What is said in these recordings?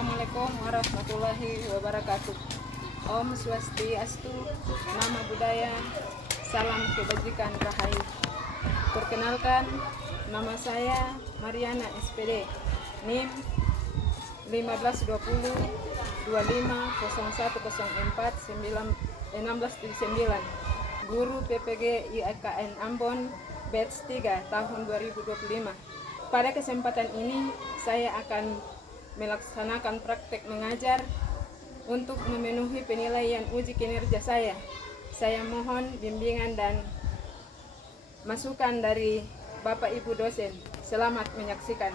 Assalamualaikum warahmatullahi wabarakatuh. Om Swastiastu, Nama Budaya, Salam Kebajikan Rahayu. Perkenalkan, nama saya Mariana SPD, NIM 1520 25 0104 1679, Guru PPG IKN Ambon, Batch 3 tahun 2025. Pada kesempatan ini, saya akan melaksanakan praktek mengajar untuk memenuhi penilaian uji kinerja saya. Saya mohon bimbingan dan masukan dari Bapak Ibu dosen. Selamat menyaksikan.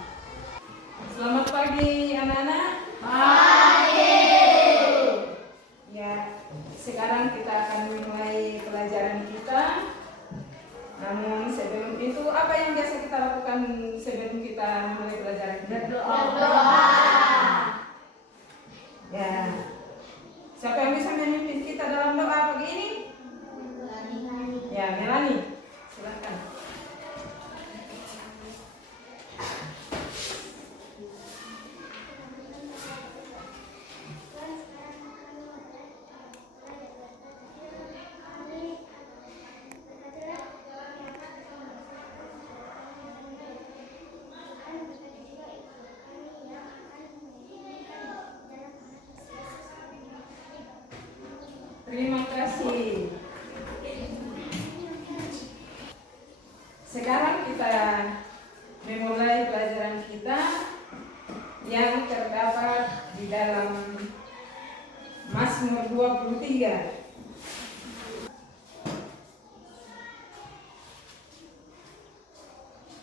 Selamat pagi anak-anak. Pagi. Ya, sekarang kita akan memulai pelajaran kita. Namun sebelum itu, apa yang biasa kita lakukan sebelum kita memulai pelajaran kita? Berdoa. Ya. Siapa yang bisa memimpin kita dalam doa pagi ini? Ya, Melani. Silakan. Terima kasih. Sekarang kita memulai pelajaran kita yang terdapat di dalam Mazmur 23.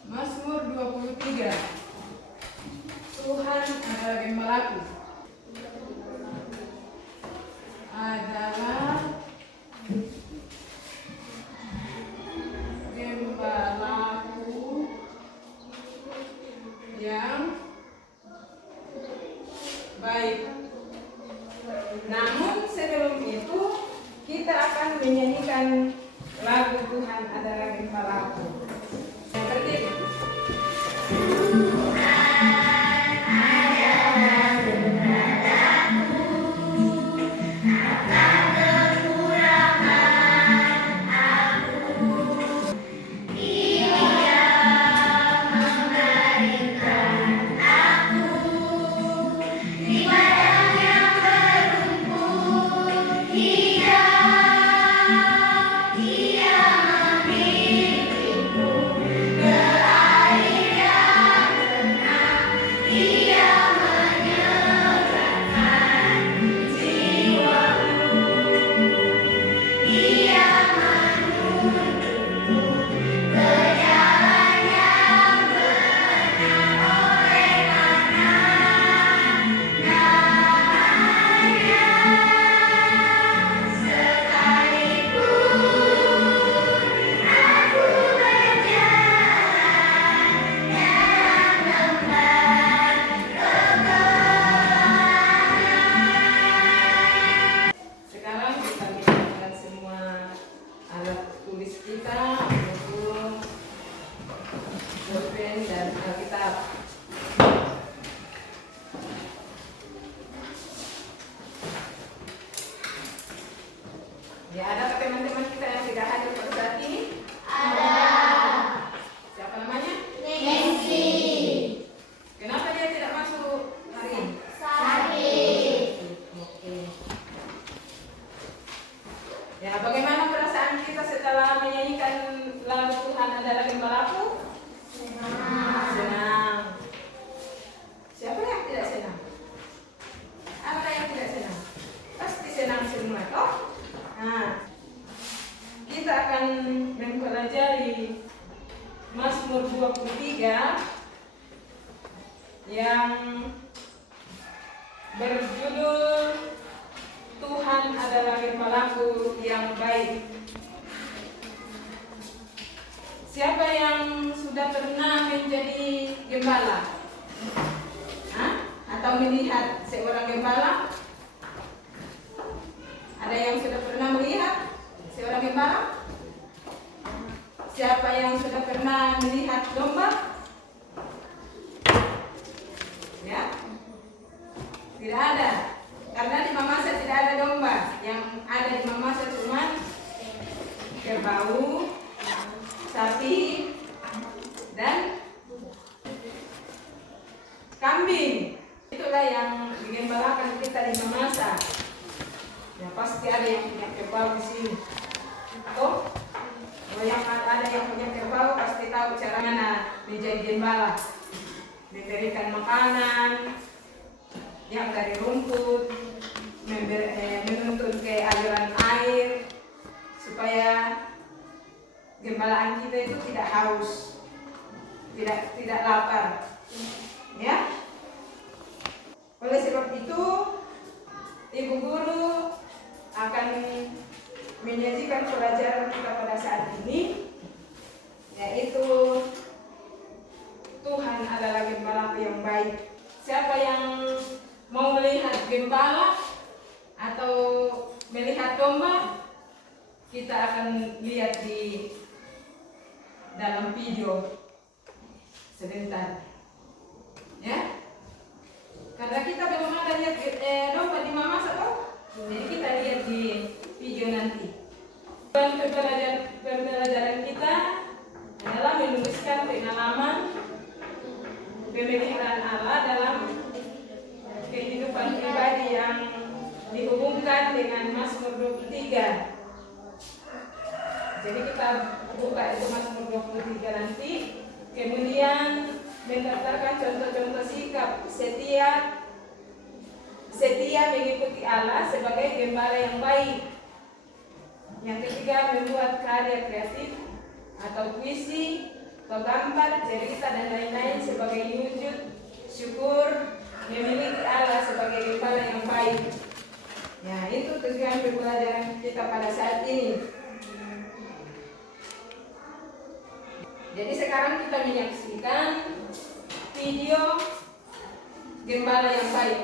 Mazmur 23. Tuhan adalah gembalaku. Adalah gembalaku yang baik. Namun sebelum itu kita akan menyanyikan lagu Tuhan adalah gembalaku. Yang pertama. Ya, ada teman-teman kita yang tidak hadir pada saat ini? Ada. Siapa namanya? Nancy. Kenapa dia tidak masuk hari ini? Sakit. Oke. Ya, bagaimana perasaan kita setelah menyanyikan lagu Tuhan adalah gembalaku? Senang. Senang. Siapa yang tidak senang? Apa yang tidak senang? Pasti senang semua, toh? Nah, kita akan mempelajari Mazmur 23 yang berjudul Tuhan adalah gembalaku yang baik. Siapa yang sudah pernah menjadi gembala? Hah? Atau melihat seorang gembala? Ada yang sudah pernah melihat seorang gembala? Siapa yang sudah pernah melihat domba? Ya? kerbau, sapi, dan kambing. Itulah yang digembalakan kita di Mamasa. Ya pasti ada yang punya kerbau di sini. Atau kalau yang ada yang punya kerbau pasti tahu caranya menjadi gembala. Diberikan makanan yang dari rumput, menuntun ke aliran air supaya gembalaan kita itu tidak haus, tidak lapar. Ya. Oleh sebab itu, Ibu Guru akan menyajikan pelajaran kita pada saat ini, yaitu Tuhan adalah gembala yang baik. Siapa yang mau melihat gembala atau melihat domba, kita akan lihat di dalam video sebentar. Ya, karena kita belum ada lihat domba di Mamasa toh, jadi kita lihat di video nanti. Dan pembelajaran kita adalah menuliskan pengalaman pemeliharaan Allah dalam kehidupan pribadi yang dihubungkan dengan Mazmur 23. Jadi kita buka itu Mazmur 23 nanti, kemudian mendaftarkan contoh-contoh sikap setia mengikuti Allah sebagai gembala yang baik. Yang ketiga, membuat karya kreatif atau puisi atau gambar, cerita dan lain-lain sebagai wujud syukur memiliki Allah sebagai gembala yang baik. Ya, itu tujuan pembelajaran kita pada saat ini. Jadi sekarang kita menyaksikan video gembala yang baik.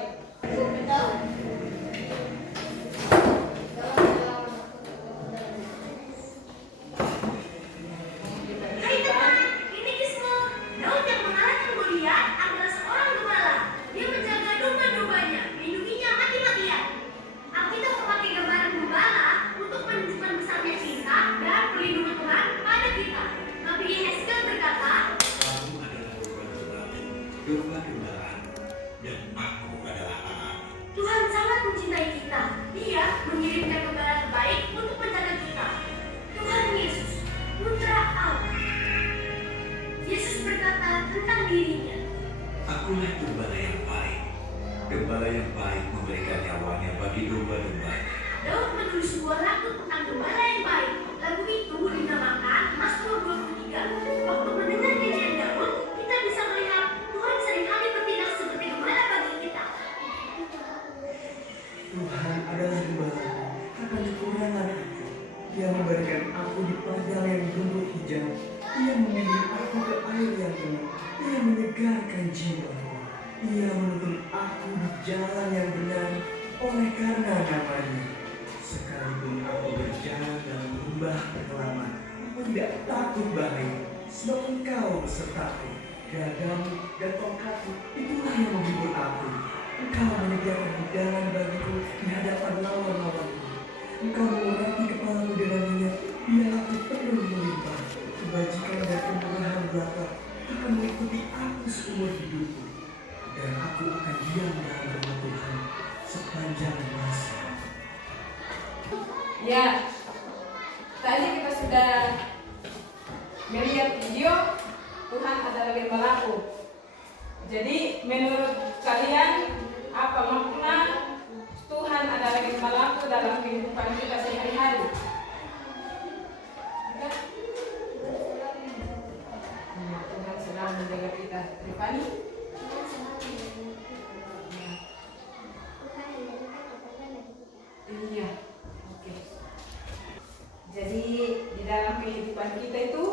Domba-dombalaan dan aku adalah Allah. Tuhan sangat mencintai kita. Dia mengirimkan gembala terbaik untuk menjaga kita. Tuhan Yesus, Putra Allah. Yesus berkata tentang dirinya, Akulah gembala yang baik. Gembala yang baik memberikan nyawanya bagi domba-dombanya. Daud menulis sebuah lagu tentang gembala yang baik. Lagu itu dinamakan Mazmur 23. Waktu mendengar nyanyian Daud, kita bisa melihat Tuhan seringkali bertindak seperti gembala bagi kita. Tuhan adalah gembala, akan kekurangan aku. Dia memberikan aku di padang yang rumput hijau. Dia membimbing aku ke air yang tenang. Dia menyegarkan jiwaku. Dia menuntun aku di jalan yang benar oleh karena namanya. Sekalipun aku berjalan dalam lembah kekelaman, aku tidak takut bahaya, sebab Engkau besertaku. Gadamu dan tongkatmu, itulah yang menghibur aku. Engkau menyediakan hidangan bagiku di hadapan lawan-lawanku. Engkau mengurapi kepalaku dengan minyak, biar aku penuh melimpah. Kebajikan dan kemurahan belaka akan mengikuti aku seumur hidupku. Dan aku akan diam dalam rumah Tuhan sepanjang masa. Ya, tadi kita sudah melihat video Tuhan adalah gembalaku. Jadi menurut kalian apa makna Tuhan adalah gembalaku dalam kehidupan kita sehari-hari? Ya? Tuhan sedang menjaga kita. Rifani? Iya. Oke. Jadi di dalam kehidupan kita itu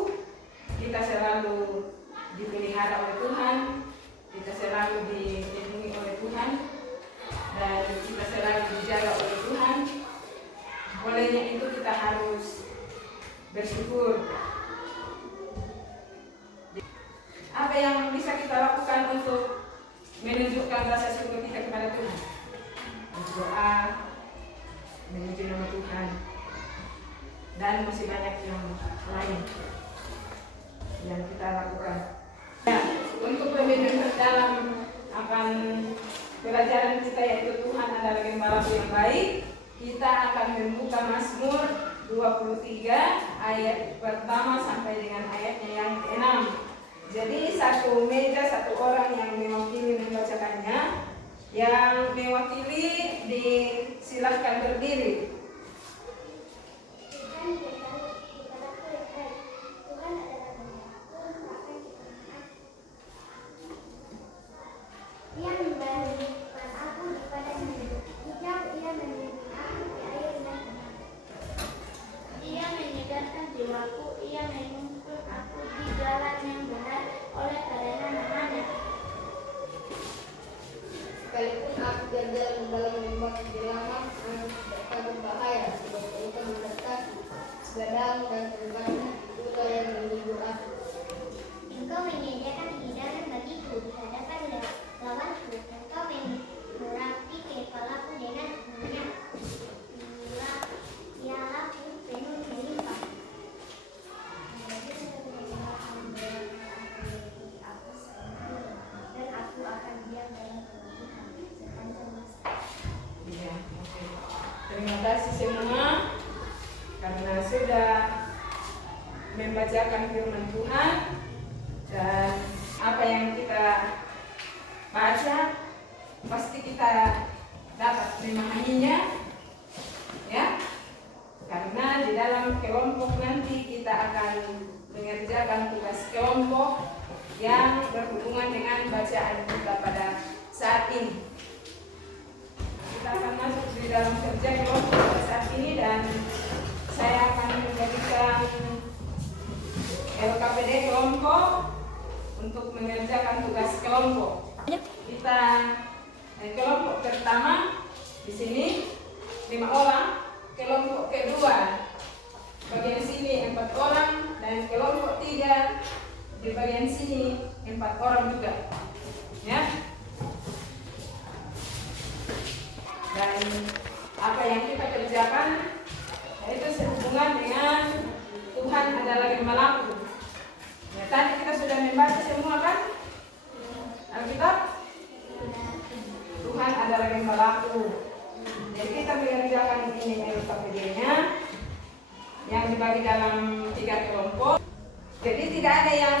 kita selalu dipelihara oleh Tuhan, kita selalu dilindungi oleh Tuhan, dan kita selalu dijaga oleh Tuhan. Olehnya itu kita harus bersyukur. Apa yang bisa kita lakukan untuk menunjukkan rasa syukur kita kepada Tuhan? Berdoa, memuji nama Tuhan. dan masih banyak yang lain yang kita lakukan. Ya, untuk lebih dalam akan pelajaran kita yaitu Tuhan adalah gembala yang baik, kita akan membuka Mazmur 23 ayat pertama sampai dengan ayatnya yang ke-6. Jadi satu meja satu orang yang mewakili membacakannya. Yang mewakili disilahkan berdiri. Ia membaringkan aku di padang hidup. Hijau ia membimbing aku di air yang tenang. Ia menyegarkan jiwaku, ia menuntun aku di jalan yang benar oleh karena namanya. Sekalipun aku berjalan dalam lembah kegelapan, aku tak berbahaya sebab Engkau menyertai. Gadang dan terbangnya itulah yang menghibur aku. Engkau menyediakan hidangan bagiku di hadapan lawanku. Engkau merapi kepalaku dengan minyak. Pialaku penuh melimpah. Dan aku akan diam dalam kemuliaan sepanjang masa. Ya, oke. Terima kasih semua karena sudah membacakan firman Tuhan dan apa yang kita baca pasti kita dapat memahaminya, ya. Karena di dalam kelompok nanti kita akan mengerjakan tugas kelompok yang berhubungan dengan bacaan kita pada saat ini. Kita akan masuk di dalam kerja kelompok pada saat ini dan saya akan menjadikan LKPD kelompok untuk mengerjakan tugas kelompok. Kita kelompok pertama di sini 5 orang, kelompok kedua bagian sini 4 orang dan kelompok 3 di bagian sini 4 orang juga, ya. Dan apa yang kita kerjakan yaitu sehubungan dengan Tuhan adalah gembalaku. Ya, tadi kita sudah membaca semua kan Alkitab? Tuhan adalah gembalaku. Jadi kita mengerjakan ini LKPD-nya yang dibagi dalam 3 kelompok. Jadi tidak ada yang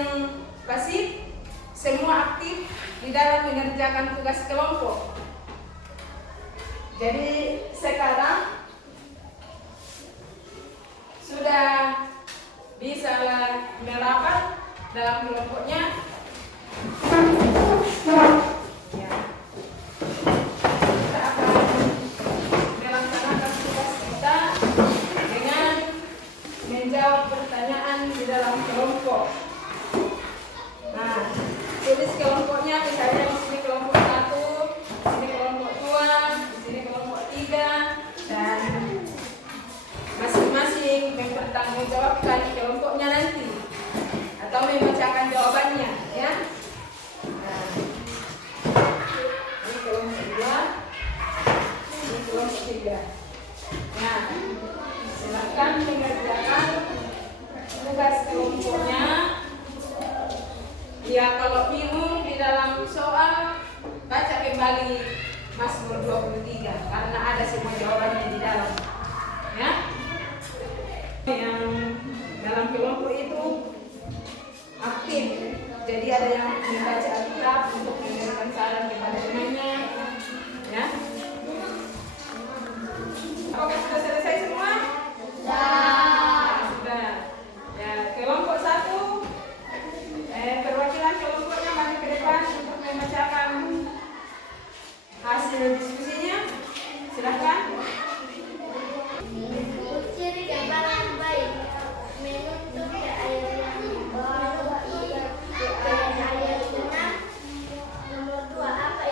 pasif, semua aktif di dalam mengerjakan tugas kelompok. Jadi sekarang sudah bisa merapat dalam kelompoknya. Ya. Kita akan melaksanakan tugas kita dengan menjawab pertanyaan di dalam kelompok. Nah, tulis kelompoknya, misalnya di sini kelompok 1, di sini kelompok 2, di sini kelompok 3, dan masing-masing mempertanggungjawabkan kelompoknya nanti atau membacakan jawabannya, ya. Nah, ini kelompok 2, ini kelompok 3. Nah, silakan mengerjakan tugas kelompoknya. Ya, kalau bingung di dalam soal, baca kembali Mazmur 23 karena ada semua jawabannya di dalam, ya. Yang dalam kelompok itu aktif, jadi ada yang membaca Alkitab untuk memberikan saran kepada temannya, ya. Apakah sudah selesai semua? Sudah. Ya, kelompok 1, perwakilan kelompoknya maju ke depan untuk membacakan hasil diskusinya. Silakan. Ciri gembala yang baik menuntun ke air yang ke air tenang. Nomor 2, apa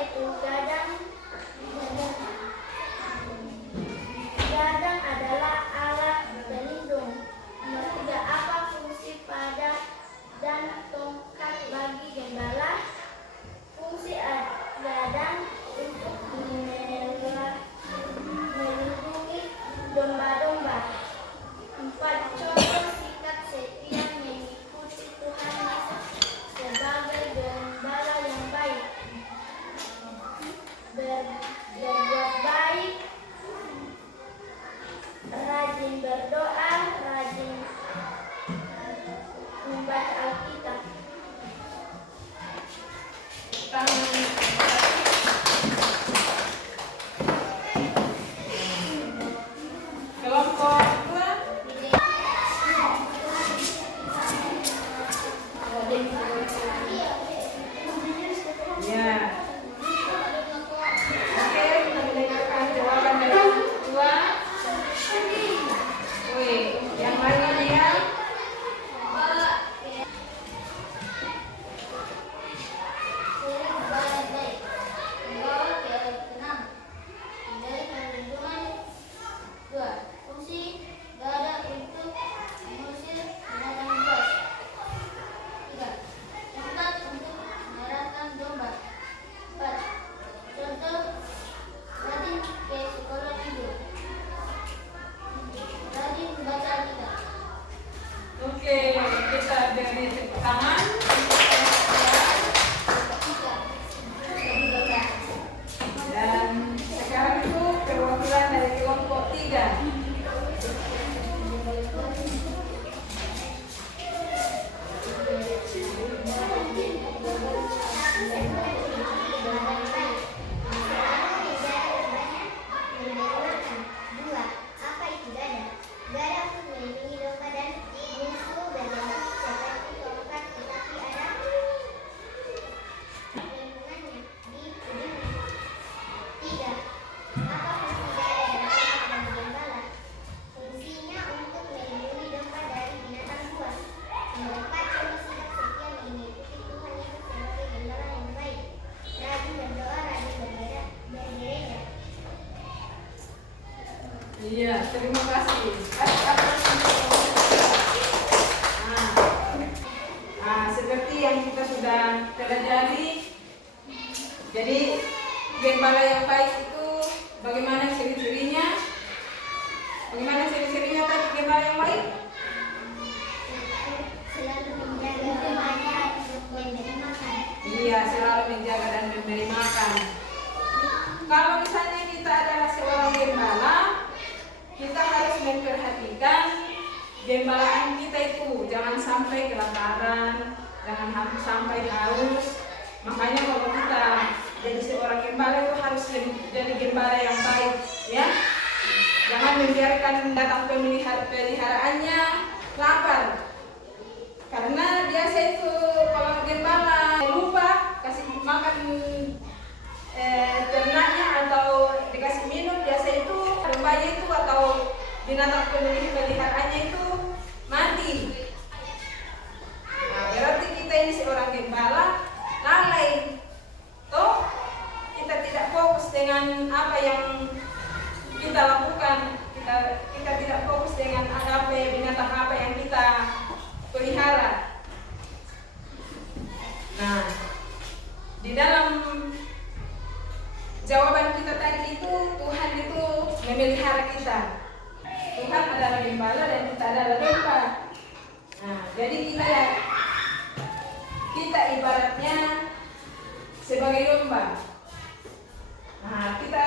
Iya, terima kasih. Seperti yang kita sudah pelajari, jadi gembala yang baik itu bagaimana ciri-cirinya? Bagaimana ciri-cirinya tadi gembala yang baik? Selalu menjaga temannya untuk memberi makan. Iya, selalu menjaga dan memberi makan. Kalau misalnya kita adalah seorang gembala, kita harus memperhatikan gembalaan kita itu jangan sampai kelaparan, jangan sampai haus. Makanya kalau kita jadi seorang gembala itu harus jadi gembala yang baik, ya. Jangan membiarkan datang peliharaannya lapar. Karena biasa itu kalau gembala lupa kasih makan ternaknya atau dikasih minum, biasa itu dombanya itu atau binatang peliharaannya itu mati. Nah, berarti kita ini seorang gembala lalai. Toh kita tidak fokus dengan apa yang kita lakukan. Kita tidak fokus dengan apa binatang apa yang kita pelihara. Nah, di dalam jawaban kita tadi itu Tuhan itu memelihara kita. Tuhan adalah gembala dan kita adalah domba. Nah, jadi kita ibaratnya sebagai domba. Nah, kita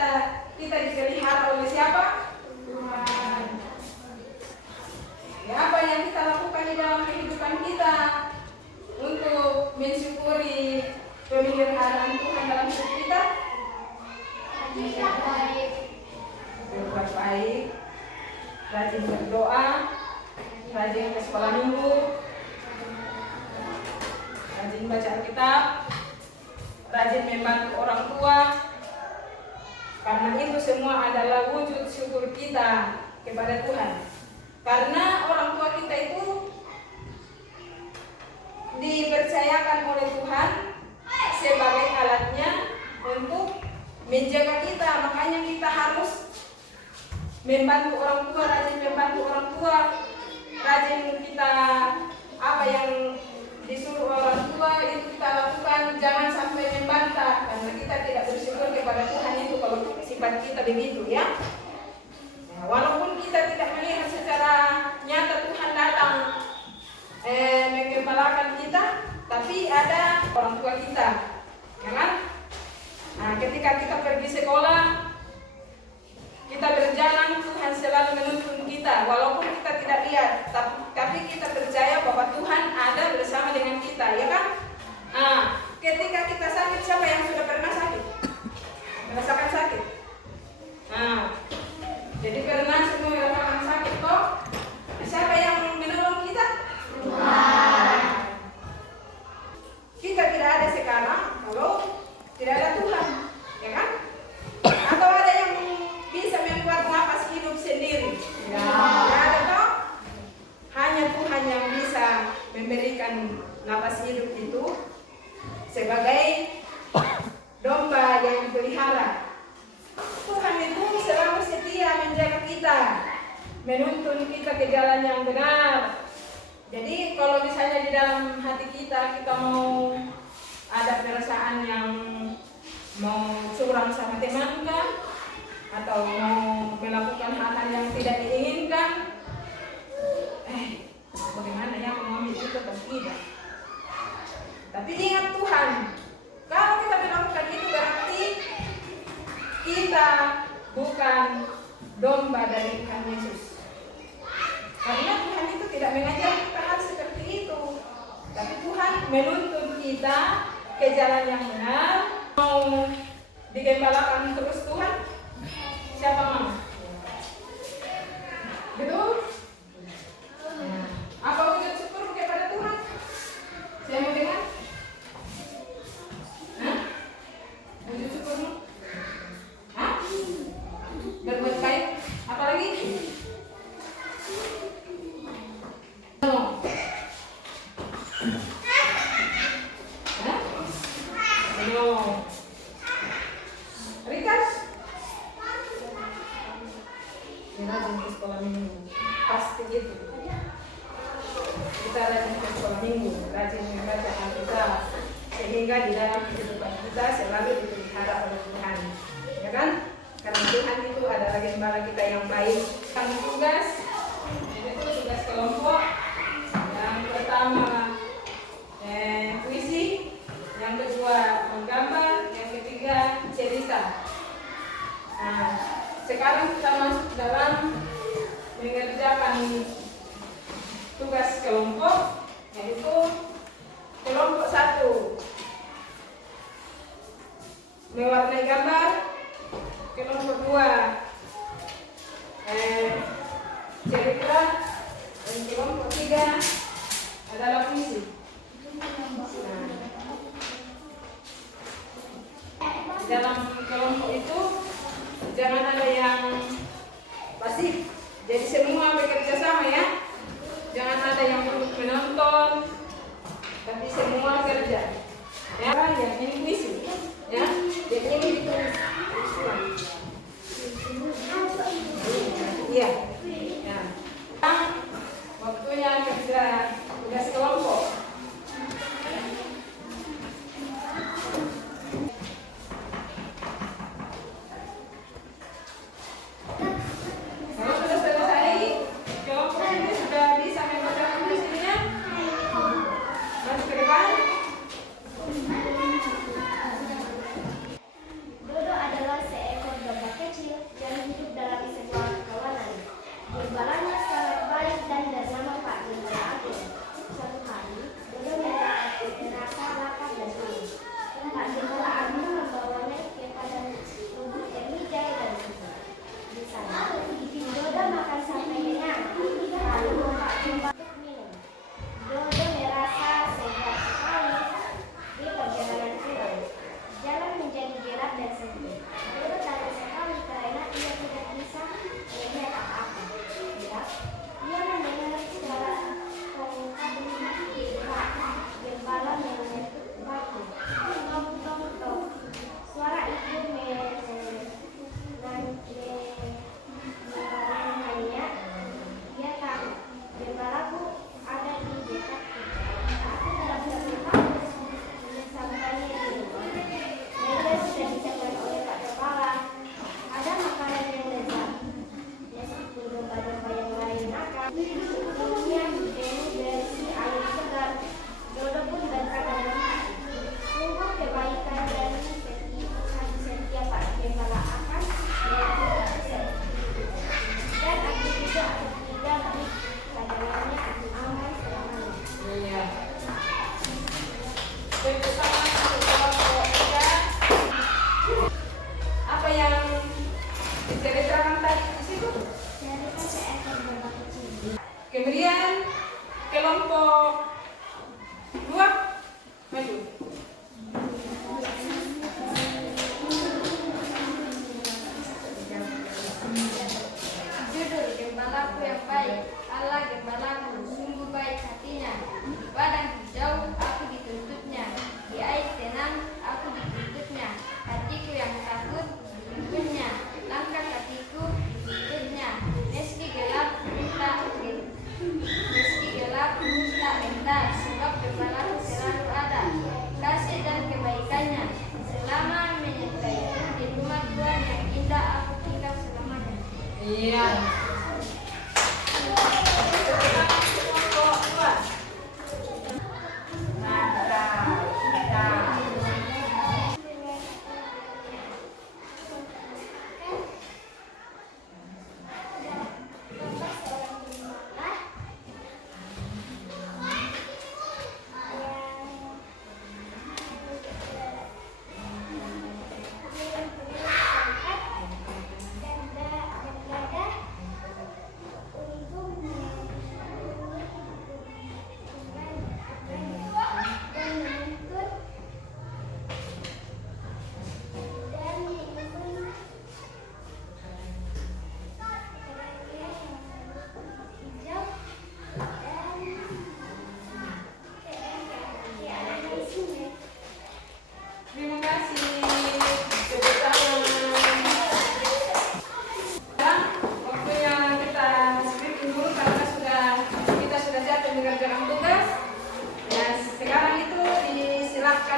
dipelihara oleh siapa? Tuhan. Ya, apa yang kita lakukan di dalam kehidupan kita untuk mensyukuri pemeliharaan Tuhan dalam hidup kita? Berbuat baik, rajin berdoa, rajin ke sekolah minggu, rajin baca Alkitab, rajin membantu orang tua. Karena itu semua adalah wujud syukur kita kepada Tuhan. Karena orang tua kita itu dipercayakan oleh Tuhan sebagai alatnya untuk menjaga kita. Makanya kita harus membantu orang tua, rajin membantu orang tua, rajin kita apa yang disuruh orang tua itu kita lakukan, jangan sampai membantah, karena kita tidak bersyukur kepada Tuhan itu kalau sifat kita begitu, ya. Nah, walaupun kita tidak melihat secara nyata Tuhan datang menggembalakan kita, tapi ada orang tua kita, ya kan? Nah, ketika kita pergi sekolah, kita berjalan, Tuhan selalu menuntun kita, walaupun kita tidak lihat, tapi kita percaya bahwa Tuhan ada bersama dengan kita, ya kan? Nah, ketika kita sakit, siapa yang sudah pernah sakit? Merasakan sakit? Nah, jadi pernah semua merasakan sakit kok? Siapa yang menolong kita? Tuhan. Kita tidak ada sekarang kalau tidak ada Tuhan, ya kan? Atau ada yang bisa membuat napas hidup sendiri? Tidak ada toh? Hanya Tuhan yang bisa memberikan napas hidup itu sebagai domba yang dipelihara. Tuhan itu selalu setia menjaga kita, menuntun kita ke jalan yang benar. Jadi kalau misalnya di dalam hati kita mau ada perasaan yang mau curang sama teman kan, atau mau melakukan hal-hal yang tidak diinginkan, bagaimana ya mengambil itu atau tidak? Tapi ingat Tuhan, kalau kita melakukan itu berarti kita bukan domba dari Tuhan Yesus. Karena Tuhan itu tidak mengajar kita hal seperti itu, tapi Tuhan menuntun kita ke jalan yang benar. Mau digembalakan terus Tuhan? Siapa mau? Betul? Apa wujud syukur kepada Tuhan? Saya mau dengar? Wujud syukurmu? Berbuat baik? Apa lagi? Belum. Rikas? sehingga di dalam kehidupan kita selalu dipelihara oleh Tuhan, ya kan? Karena Tuhan itu adalah gembala kita yang baik. Kami tugas, yaitu tugas kelompok. Yang pertama puisi, yang kedua menggambar, yang ketiga cerita. Nah, sekarang kita masuk dalam mengerjakan tugas kelompok, yaitu kelompok 1 mewarnai gambar, kelompok 2 cerita, dan kelompok 3 adalah puisi. Dalam kelompok itu jangan ada yang pasif, jadi semua bekerja sama ya. Jangan ada yang menonton, tapi semua kerja. Ya, ini puisi. Ya, jadi ini ditulis ulang. Iya. Ya. Waktunya kerja tugas kelompok. Kalau sudah selesai, kelompok ini sudah bisa membaca puisinya. Masuk ke depan. Dodo adalah seekor domba kecil yang hidup dalam sebuah kawanan. Gembalanya sangat baik dan bernama Pak Gembala Agung. Suatu hari, Dodo merasa lapar dan haus. Pak Gembala Agung membawanya kepada lubuk Ermijay dan Susu. Di sana, Dodo makan sampai kenyang, lalu Pak Gembala minum. Dodo merasa segar sekali di perjalanan pulang. Jalan menjadi gelap dan sempit. Dodo takut sekali karena ia tidak bisa melihat apa-apa. Ya, ia mendengar suara kongkak Pak Gembala mengetuk batu. Tong tong tong. Suara itu menangannya. Dia tahu gembalaku ada di dekatku. Aku tidak bisa menyambangi di rumah. Meja sudah disiapkan oleh Pak Gembala. Ada makanan yang lezat. Meskipun domba-domba yang lain makan, minumnya dipenuhi dari air segar. Dodo pun berkata dalam hati, sungguh kebaikan dan kasih setia Pak Gembala akan melakukan dan aku juga akan tinggal di kadalannya aman selamanya. Iya. Bersama kelompok 3. Apa yang diceritakan tadi di situ? Cerita seekor domba kecil. Kemudian kelompok 2 maju. Judul Gembalaku yang baik. Allah gembalaku, sungguh baik hatinya. Di padang hijau aku dituntutnya. Di air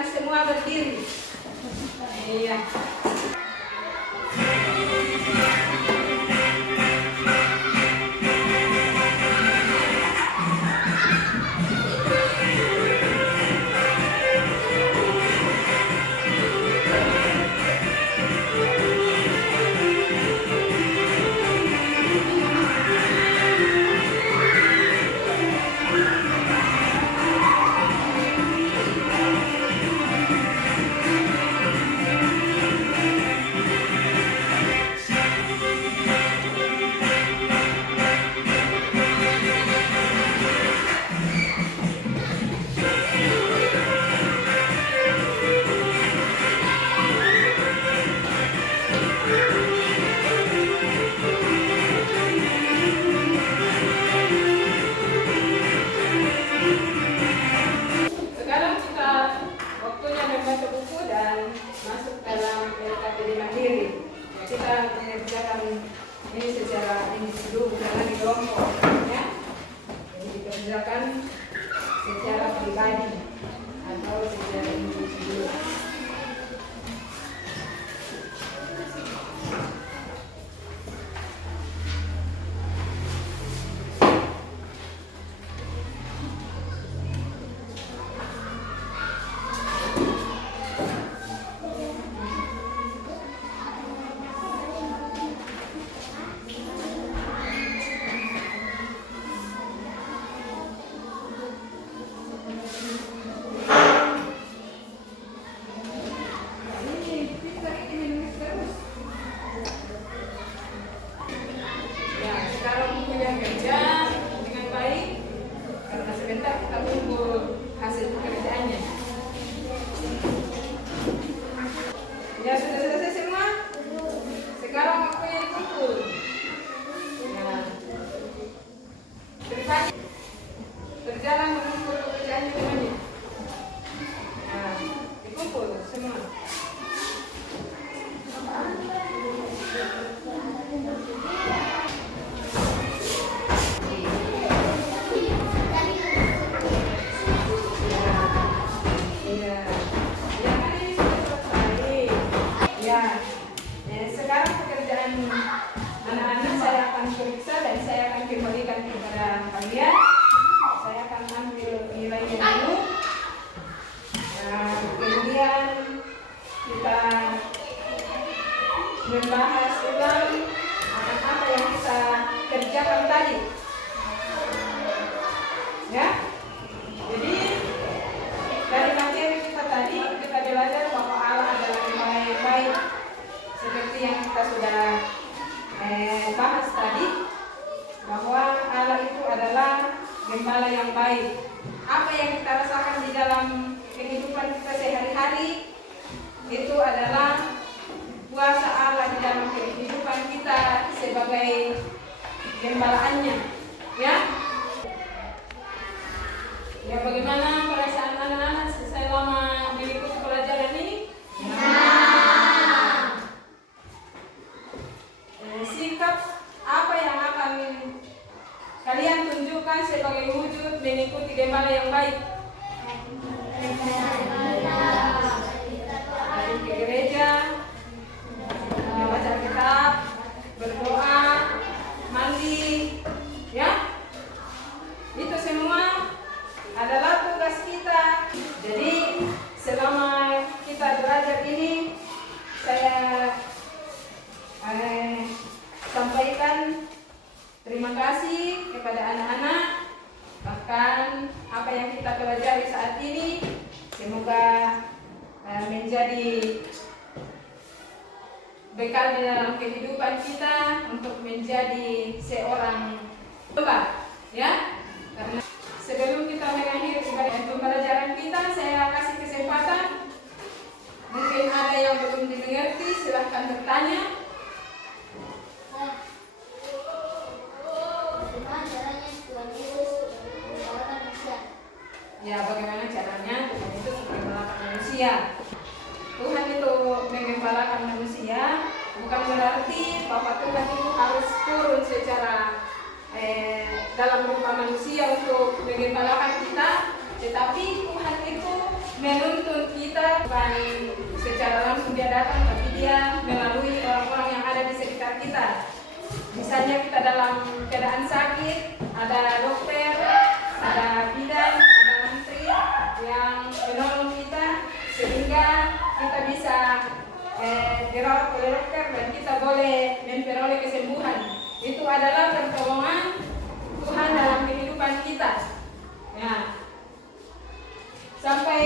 semua berdiri. Iya. Sekarang kita waktunya membaca buku dan masuk dalam LKPD Mandiri. Ya, kita mengerjakan ini secara individu, bukan di kelompok, ya. Jadi dikerjakan secara pribadi atau secara individu. Ya, sekarang bukunya kerja dengan baik karena sebentar kita tunggu hasil pekerjaannya. Ya, sudah selesai semua? Sekarang waktunya dikumpul. Ya. Pribadi berjalan mengumpul pekerjaannya temannya. Nah, dikumpul semua. Iya. Ya, kan ini sudah selesai. Ya. Sekarang pekerjaan anak-anak saya akan periksa dan saya akan kembalikan kepada kalian. Saya akan ambil nilainya dulu. Nah, kemudian kita membahas ulang apa yang kita kerjakan tadi. Ya. Jadi dari materi kita tadi kita belajar bahwa Allah adalah Gembala yang baik seperti yang kita sudah bahas tadi, bahwa Allah itu adalah Gembala yang baik. Apa yang kita rasakan di dalam kehidupan kita sehari-hari itu adalah kuasa Allah di dalam kehidupan kita sebagai gembalaannya, ya. Ya, bagaimana perasaan anak-anak selama mengikuti pelajaran ini? Sikap apa yang akan kalian tunjukkan sebagai wujud mengikuti gembala yang baik? Pergi ke gereja, baca kitab, berdoa, mandi, ya. Itu semua adalah tugas kita. Jadi selama kita belajar ini, saya sampaikan terima kasih kepada anak-anak. Bahkan apa yang kita pelajari saat ini semoga menjadi bekal di dalam kehidupan kita untuk menjadi seorang hamba, ya. Karena sebelum kita mengakhiri pembelajaran kita, saya kasih kesempatan. Mungkin ada yang belum dimengerti, silahkan bertanya. Ya, bagaimana caranya Tuhan itu menggembalakan manusia? Tuhan itu menggembalakan manusia bukan berarti bahwa Tuhan itu harus turun secara dalam rupa manusia untuk menggembalakan kita, tetapi Tuhan itu menuntun kita bukan secara langsung dia datang, tapi dia melalui orang-orang yang ada di sekitar kita. Misalnya kita dalam keadaan sakit, ada dokter, ada bidan, ada menteri yang menolong kita sehingga kita bisa dirawat oleh dokter dan kita boleh memperoleh kesembuhan. Itu adalah pertolongan Tuhan dalam kehidupan kita. Ya. Sampai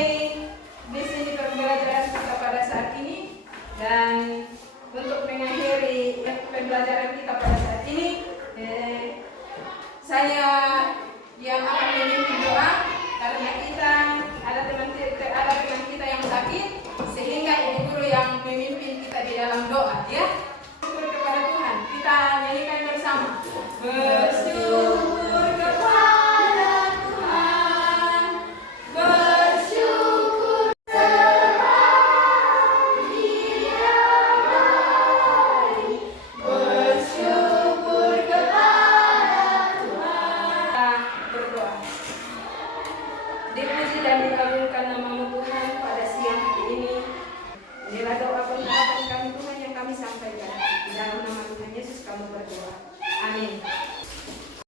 di sini pembelajaran kita pada saat ini, dan untuk mengakhiri pembelajaran kita pada saat ini, saya yang akan memimpin doa karena kita ada teman kita yang sakit, sehingga ibu guru yang memimpin kita di dalam doa, ya. Bersyukur kepada Tuhan. Kita nyanyikan bersama. Bersyukur kepada Tuhan. Bersyukur sebab Dia baik. Bersyukur kepada Tuhan. Kita berdoa. Dipuji dan dikabulkan nama-Mu Tuhan pada siang hari ini. Inilah doa pengharapan kami Tuhan yang kami sampaikan. Di dalam nama Tuhan Yesus kami berdoa. Amin.